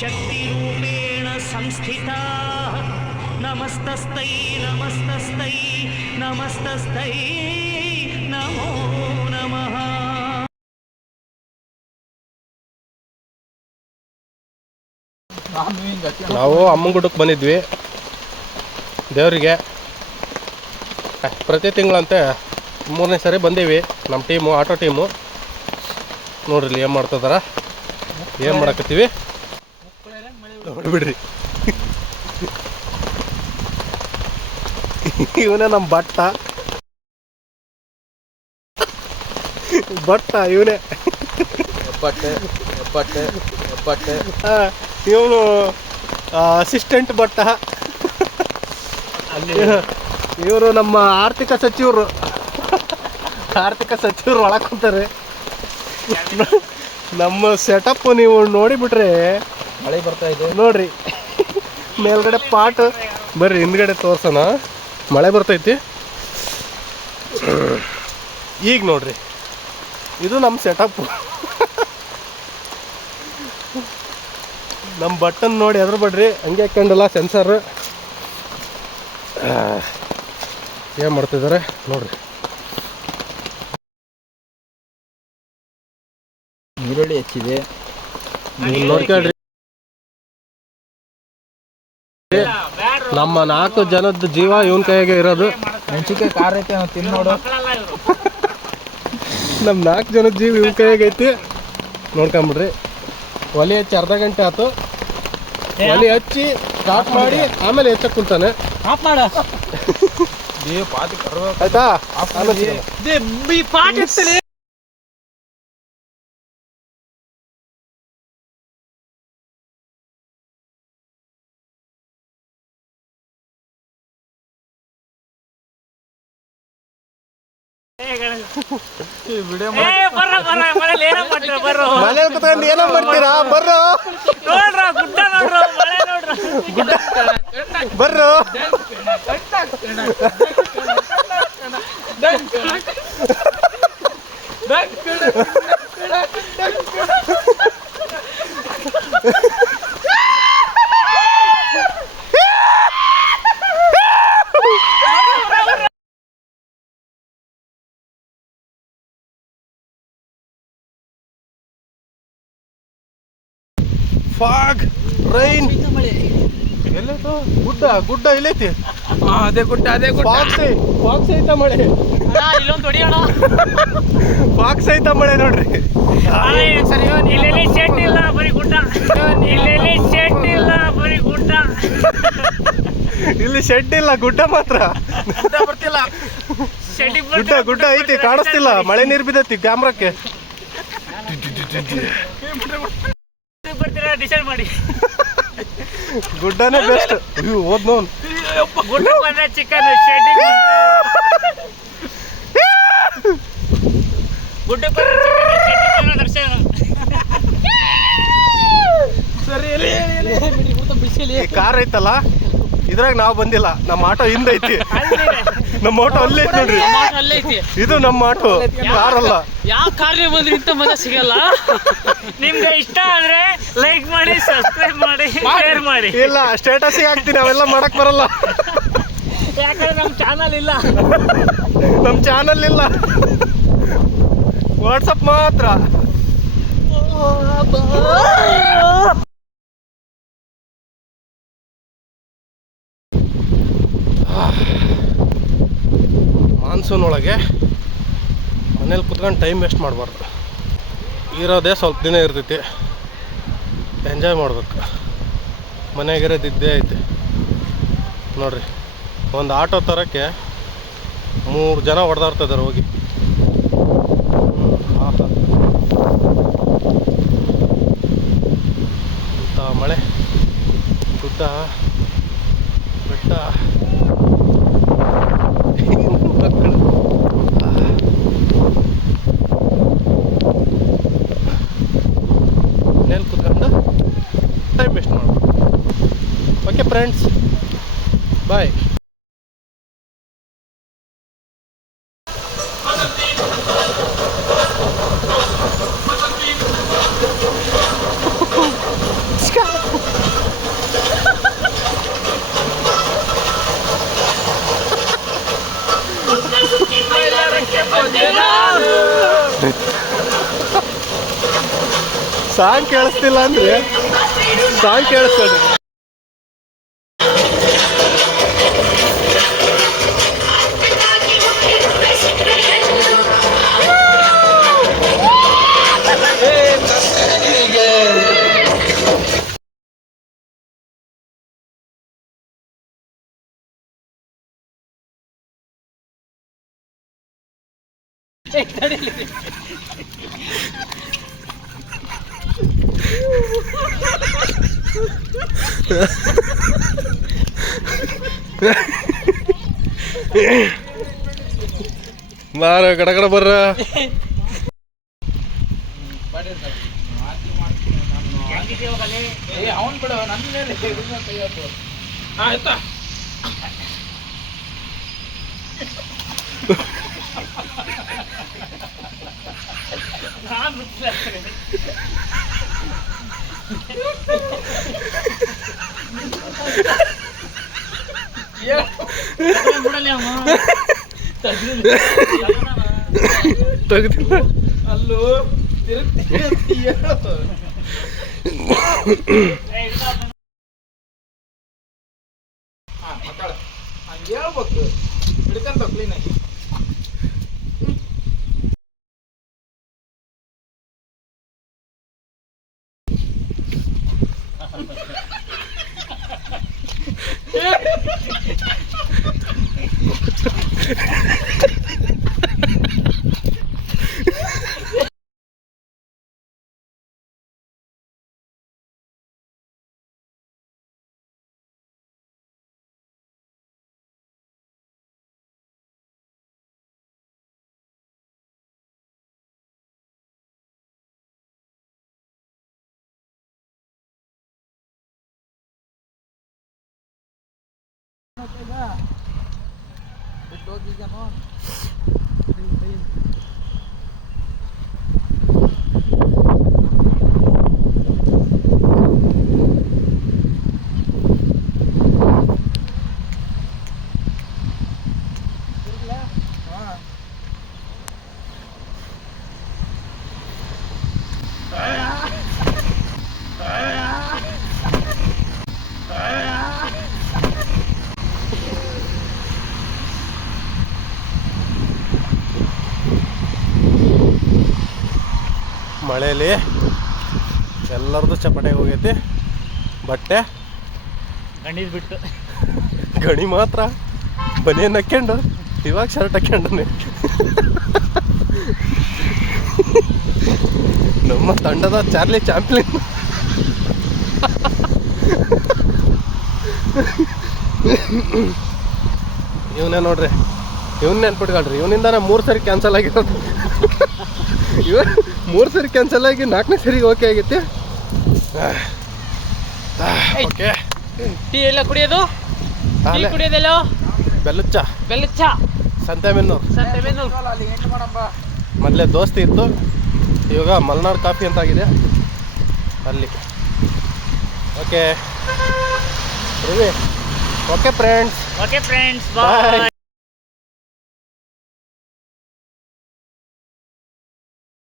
शक्तिरूपेण संस्थिता नमस्तस्तै नमस्तस्तै नमस्तस्तै नमो नमः. ನಾವು ಅಮ್ಮಂಗುಡ್ಡಕ್ಕೆ ಬಂದಿದ್ವಿ ದೇವರಿಗೆ. ಪ್ರತಿ ತಿಂಗಳಂತೆ 3ನೇ ಸರಿ ಬಂದೀವಿ. ನಮ್ಮ ಟೀಮು, ಆಟೋ ಟೀಮು ನೋಡ್ರಿ ಏನು ಮಾಡ್ತಿದಾರ, ಏನು ಮಾಡಕತ್ತೀವಿ ನೋಡಿಬಿಡ್ರಿ. ಇವನೇ ನಮ್ಮ ಬಟ್ಟ ಇವನೇ ಇವನು ಅಸಿಸ್ಟೆಂಟ್ ಬಟ್ಟ. ಇವರು ನಮ್ಮ ಆರ್ಥಿಕ ಸಚಿವರು ಒಳಗೆ ಕುಂತಾರೆ. ನಮ್ಮ ಸೆಟಪ್ ನೀವು ನೋಡಿಬಿಟ್ರೆ ಮಳೆ ಬರ್ತಾ ಇದೆ ನೋಡ್ರಿ. ಮೇಲ್ಗಡೆ ಪಾಟ್, ಬರ್ರಿ ಹಿಂದ್ಗಡೆ ತೋರ್ಸೋಣ. ಮಳೆ ಬರ್ತೈತಿ ಈಗ ನೋಡ್ರಿ. ಇದು ನಮ್ಮ ಸೆಟಪ್. ನಮ್ಮ ಬಟನ್ ನೋಡಿ ಎದ್ರ ಬಿಡ್ರಿ, ಹಂಗೆ ಹಾಕೊಂಡಲ್ಲ ಸೆನ್ಸರ್. ಏನು ಮಾಡ್ತಿದ್ದಾರೆ ನೋಡ್ರಿ. ಈರುಳ್ಳಿ ಹೆಚ್ಚಿದೆ ನೋಡ್ಕೊಳ್ರಿ. ನಮ್ಮ 4 ಜನದ ಜೀವ ಇವನ್ ಕೈಯಾಗೆ ಇರೋದು. ಮೆಣಸಿನ್ಕಾಯಿ ಖಾರ ಐತೆ ತಿನ್ನು ನೋಡು. ನಮ್ಮ 4 ಜನದ ಜೀವ ಇವನ್ ಕೈಯಾಗ ಐತಿ. ನೋಡ್ಕೊಂಬಿಡ್ರಿ. ಒಲೆ ಹಚ್ಚಿ ಅರ್ಧ ಗಂಟೆ ಆಯ್ತು. ಒಲೆ ಹಚ್ಚಿ ಸ್ಟಾರ್ಟ್ ಮಾಡಿ ಆಮೇಲೆ ಹೆಚ್ಚಕ್ಕೆ ಕುಂತಾನೆ. ಆಯ್ತಾ? ಮನೆ ಕುತ್ಕೊಂಡು ಏನೋ ಮಾಡ್ತೀರಾ? ಬರ್ರೋ ಬರ್ರೋ. ಫಾಗ್, ರೈನ್, ಎಲ್ಲೈತು? ಗುಡ್ಡ ಇಲ್ಲೈತಿ. ಅದೇ ಗುಡ್ಡ ಫಾಕ್ಸ್ ಐತ ಮಳೆ. ಫಾಕ್ಸ್ ಐತ ಮಳೆ ನೋಡ್ರಿ. ಇಲ್ಲಿ ಶೆಡ್ ಇಲ್ಲ, ಗುಡ್ಡ ಮಾತ್ರ. ಗುಡ್ಡ ಐತಿ, ಕಾಣಿಸ್ತಿಲ್ಲ. ಮಳೆ ನೀರು ಬಿದ್ದೈತಿ ಕ್ಯಾಮ್ರಾಕ್ಕೆ. ಡಿಸೈಡ್ ಮಾಡಿ. ಗುಡ್ಡನೇ ಬೆಸ್ಟ್. ಓದ್ ನೋನ್ ಗುಡ್ಡ ಬಂದ್ರೆ ಚಿಕನ್, ಗುಡ್ಡ ಸರಿ. ಕಾರ್ ಐತಲ್ಲ, ಇದ್ರಾಗ ನಾವು ಬಂದಿಲ್ಲ. ನಮ್ಮ ಆಟೋ ಹಿಂದೈತಿ. ನಮ್ಮ ಆಟೋ ಅಲ್ಲೇ ಐತಿ ನೋಡ್ರಿ. ಇದು ನಮ್ಮ ಆಟೋ, ಕಾರ್ ಅಲ್ಲ. ಯಾವ ಕಾರ್ಯ ಬಂದ್ರೆ ಇಂತ ಮಜಾ ಸಿಗಲ್ಲ. ನಿಮ್ಗೆ ಇಷ್ಟ ಅಂದ್ರೆ ಲೈಕ್ ಮಾಡಿ, ಸಬ್ಸ್ಕ್ರೈಬ್ ಮಾಡಿ, ಶೇರ್ ಮಾಡಿ. ಇಲ್ಲ, ಸ್ಟೇಟಸ್ಗೆ ಹಾಕ್ತೀನಿ, ಅವೆಲ್ಲ ಮಾಡಕ್ ಬರಲ್ಲ. ಯಾಕಂದ್ರೆ ನಮ್ಮ ಚಾನಲ್ ಇಲ್ಲ. ವಾಟ್ಸಪ್ ಮಾತ್ರ. ಮಾನ್ಸೂನ್ ಒಳಗೆ ಮನೇಲಿ ಕುತ್ಕೊಂಡು ಟೈಮ್ ವೇಸ್ಟ್ ಮಾಡಬಾರ್ದು. ಇರೋದೇ ಸ್ವಲ್ಪ ದಿನ ಇರ್ತೈತಿ, ಎಂಜಾಯ್ ಮಾಡ್ಬೇಕು. ಮನೆಗಿರೋದಿದ್ದೇ ಐತೆ ನೋಡ್ರಿ. ಒಂದು ಆಟೋ ತರೋಕ್ಕೆ 3 ಜನ ಹೊಡೆದಾಡ್ತಿದ್ದಾರೆ ಹೋಗಿ. ಇಂಥ ಮಳೆ, ಗುಡ್ಡ, ಬೆಟ್ಟ, ಮಕ್ಕಳು. ಮನೇಲಿ ಕುತ್ಕೊಂಡು ಟೈಮ್ ವೇಸ್ಟ್ ಮಾಡ್ಬೋದು. ಓಕೆ ಫ್ರೆಂಡ್ಸ್, ಬಾಯ್. ಸಾಂಗ್ ಕೇಳಿಸ್ತಿಲ್ಲ ಅಂದ್ರೆ ಸಾಂಗ್ ಕೇಳಿಸ್ಕೊಳ್ಳಿ. ಮಾರ ಕಡಕಡ ಬರ್ರ. ಅವನ್ ಬಿಡು ನನ್ನ ಮೇಲೆ ಆಯ್ತಾ. ತೆಗ್ದಿಲ್ಲ ಅಲ್ಲೂ ಹಂಗೆ ಹೇಳ್ಬೇಕು ಹಿಡ್ಕಂತ ಕ್ಲೀನಾಗಿ. ಬಿಟ್ಟು ಹೋಗಿದ್ದಾನು. ಮಳೆಯಲ್ಲಿ ಎಲ್ಲರದು ಚಪಾಟೆ ಹೋಗೈತಿ. ಬಟ್ಟೆ ಗಣಿದ್ ಬಿಟ್ಟು ಗಣಿ ಮಾತ್ರ ಬನಿಯನ್ ಹಾಕ್ಕೊಂಡು ಇವಾಗ ಶರ್ಟ್ ಹಾಕ್ಕೊಂಡನೆ. ನಮ್ಮ ತಂಡದ ಚಾರ್ಲಿ ಚಾಂಪ್ಲಿನ್. ಇವನೇ ನೋಡ್ರಿ, ಇವನ್ ನೆನ್ಪಿಟ್ಕೊಳ್ರಿ. ಇವನಿಂದ 3 ಸರಿ ಕ್ಯಾನ್ಸಲ್ ಆಗಿರೋದು. ಇವ 3 ಸರಿ ಕ್ಯಾನ್ಸಲ್ ಆಗಿ 4ನೇ ಸರಿಗೆ ಓಕೆ ಆಗೈತಿ. ಓಕೆ, ಟೀ ಎಲ್ಲ ಕುಡಿಯೋದು, ಟೀ ಕುಡಿಯೋದೆಲ್ಲ ಬೆಲ್ಲಚ್ಚ ಬೆಲ್ಲಚ್ಚ ಸಂತೆಬೆನ್ನೂರು. ಅಲ್ಲಿ ಎಂಟು ಮಾಡಪ್ಪ. ಮೊದಲೇ ದೋಸ್ತಿ ಇತ್ತು, ಇವಾಗ ಮಲ್ನಾಡ್ ಕಾಫಿ ಅಂತ ಆಗಿದೆ ಅಲ್ಲಿ. Okay okay friends, okay friends, bye. ಬಾಯ್.